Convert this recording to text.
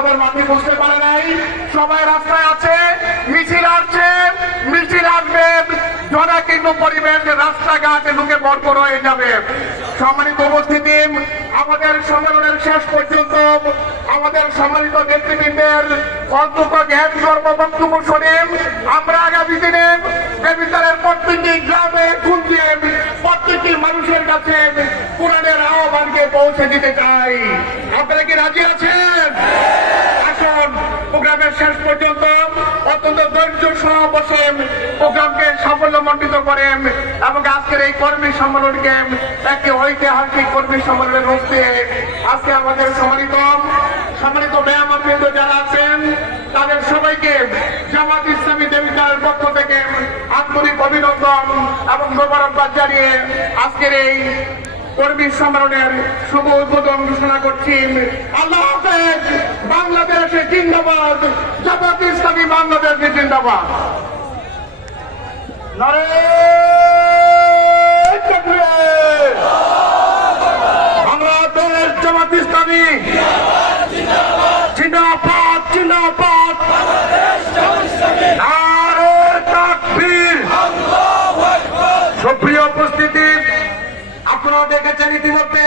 আমাদের মাটি বুঝতে পারে নাই। সবাই রাস্তায় আছে, মিছিল আসছে, মিছিল আসবে। জনাকীর্ণ পরিবেশ রাস্তাঘাট ঢুকে বরকর হয়ে যাবে। সম্মানিত উপস্থিতি, আমাদের সম্মেলনের শেষ পর্যন্ত আমাদের সম্মানিত নেতৃবৃন্দের অন্তত জ্ঞান কর্ম বক্তব্য শুনে আমরা আগামী দিনে দেবিদ্বারের প্রত্যেকটি গ্রামে খুঁজে প্রত্যেকটি মানুষের কাছে কোরআনের আহ্বানকে পৌঁছে দিতে চাই। আপনারা কি রাজি শেষ পর্যন্ত অত্যন্ত ধৈর্য সহ বসে প্রোগ্রামকে সাফল্যমণ্ডিত করেন এবং আজকের এই কর্মী সম্মেলনকে একটি ঐতিহাসিক কর্মী সম্মেলনের দিয়ে আজকে আমাদের সম্মানিত সম্মানিত ব্যায়ামবৃন্দ যারা আছেন, তাদের সবাইকে জামাত ইসলামী দেবিদ্বারের পক্ষ থেকে আন্তরিক অভিনন্দন এবং মোবারকবাদ জানিয়ে আজকের এই কর্মী সম্মেলনের শুভ উদ্বোধন ঘোষণা করছি। আল্লাহ হাফেজ! জিন্দাবাদ। জামাত ইসলামী বাংলাদেশে জিন্দাবাদ! বাংলাদেশ জামাত ইসলামী। জিন্দাবাদ জিন্দাবাদ। সুপ্রিয় উপস্থিতি, আপনারা দেখেছেন ইতিমধ্যে